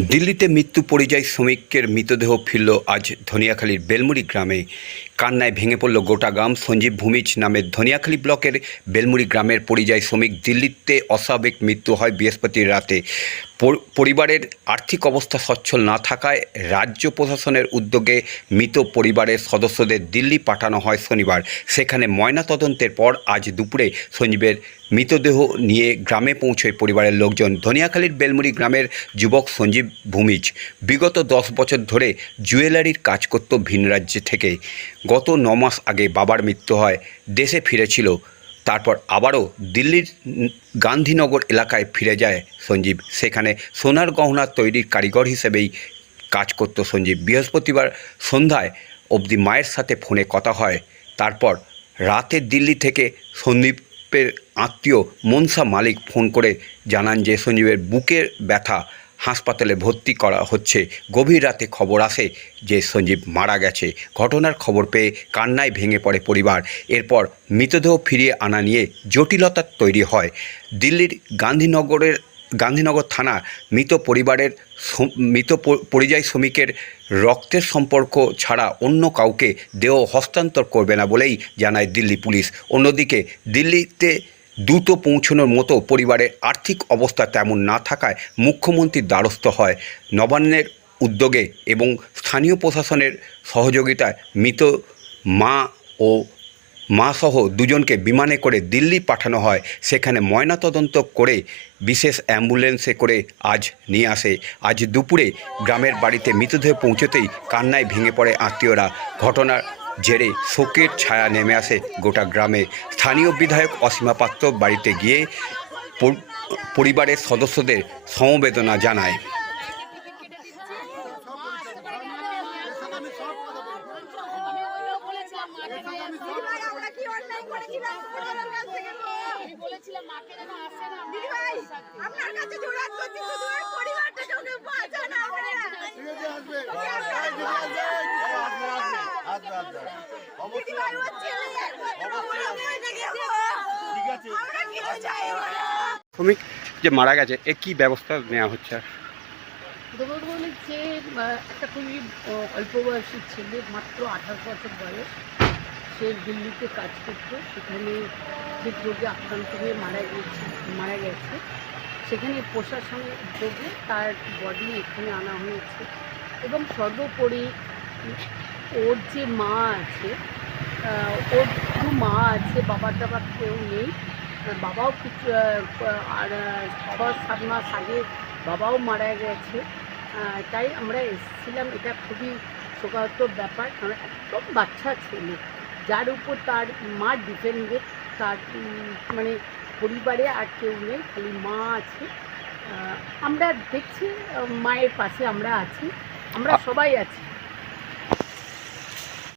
দিল্লিতে মৃত্যু পরিযায়ী শ্রমিকের মৃতদেহ ফিরল আজ ধনিয়াখালীর বেলমুড়ি গ্রামে। কান্নায় ভেঙে পড়ল গোটা গ্রাম। সঞ্জীব ভূমিজ নামের ধনিয়াখালী ব্লকের বেলমুড়ি গ্রামের পরিযায়ী শ্রমিক দিল্লিতে অস্বাভাবিক মৃত্যু হয় বৃহস্পতির রাতে। পরিবারের আর্থিক অবস্থা সচ্ছল না থাকায় রাজ্য প্রশাসনের উদ্যোগে মৃত পরিবারের সদস্যদের দিল্লি পাঠানো হয় শনিবার। সেখানে ময়নাতদন্তের পর আজ দুপুরে সঞ্জীবের মৃতদেহ নিয়ে গ্রামে পৌঁছয় পরিবারের লোকজন। ধনিয়াখালীর বেলমুড়ি গ্রামের যুবক সঞ্জীব ভূমিজ বিগত দশ বছর ধরে জুয়েলারির কাজ করত ভিন রাজ্যে থেকে। গত ন মাস আগে বাবার মৃত্যু হয়, দেশে ফিরেছিল। তারপর আবারও দিল্লির গান্ধীনগর এলাকায় ফিরে যায় সঞ্জীব। সেখানে সোনার গহনা তৈরির কারিগর হিসেবেই কাজ করত সঞ্জীব। বৃহস্পতিবার সন্ধ্যায় অবধি মায়ের সাথে ফোনে কথা হয়। তারপর রাতে দিল্লি থেকে সন্দীপের আত্মীয় মনসা মালিক ফোন করে জানান যে সঞ্জীবের বুকের ব্যথা হাসপাতালে ভর্তি করা হচ্ছে। গভীর রাতে খবর আসে যে সঞ্জীব মারা গেছে। ঘটনার খবর পেয়ে কান্নায় ভেঙে পড়ে পরিবার। এরপর মৃতদেহ ফিরিয়ে আনা নিয়ে জটিলতা তৈরি হয়। দিল্লির গান্ধীনগরের, গান্ধীনগর থানা মৃত পরিবারের মৃত পরিযায়ী শ্রমিকের রক্তের সম্পর্ক ছাড়া অন্য কাউকে দেহ হস্তান্তর করবে না বলেই জানায় দিল্লি পুলিশ। অন্যদিকে দিল্লিতে দ্রুত পৌঁছানোর মতো পরিবারের আর্থিক অবস্থা তেমন না থাকায় মুখ্যমন্ত্রীর দ্বারস্থ হয় নবান্নের উদ্যোগে এবং স্থানীয় প্রশাসনের সহযোগিতায় মৃত মা ও মা সহ দুজনকে বিমানে করে দিল্লি পাঠানো হয়। সেখানে ময়নাতদন্ত করে বিশেষ অ্যাম্বুলেন্সে করে আজ নিয়ে আসে। আজ দুপুরে গ্রামের বাড়িতে মৃতদেহ পৌঁছতেই কান্নায় ভেঙে পড়ে আত্মীয়রা। ঘটনার জেরে শোকের ছায়া নেমে আসে গোটা গ্রামে। স্থানীয় বিধায়ক অসীমা পাত্র বাড়িতে গিয়ে পরিবারের সদস্যদের সমবেদনা জানায়। দিদিভাই, আমরা কি অন্যায় করেছিলাম পরিবারের কাছ থেকে গো? দিদিভাই, আপনার কাছে জোড়হাত করছি, শুধু ওই পরিবারটাকে ওকে বাঁচান আপনারা। ওকে আপনারা- দিদিভাই, ওর ছেলে একমাত্র ওরা মরে গেছে গো। আমরা কিছু চাই না। শ্রমিক যে মারা গেছে এ কি ব্যবস্থা নেওয়া হচ্ছে আহ, একটা খুবই অল্প বয়সী ছেলে মাত্র আঠাশ বছর বয়স সে দিল্লিতে কাজ করতো। সেখানে হৃদরোগে আক্রান্ত হয়ে মারা গেছে মারা গেছে। সেখানে প্রশাসনের উদ্যোগে তার বডি এখানে আনা হয়েছে। এবং সর্বোপরি ওর যে মা আছে ওর শুধু মা আছে বাবার দাবার কেউ নেই। বাবাও কিছু আর ছ সাত মাস আগে বাবাও মারা গেছে। তাই আমরা এসেছিলাম। এটা খুবই শোকাহত ব্যাপার কারণ একদম বাচ্চা ছেলে। যার উপর তার মা ডিপেন্ডেড তার মানে পরিবারে আর কেউ নেই খালি মা আছে। আমরা দেখছি মায়ের পাশে আমরা আছি। আমরা সবাই আছি।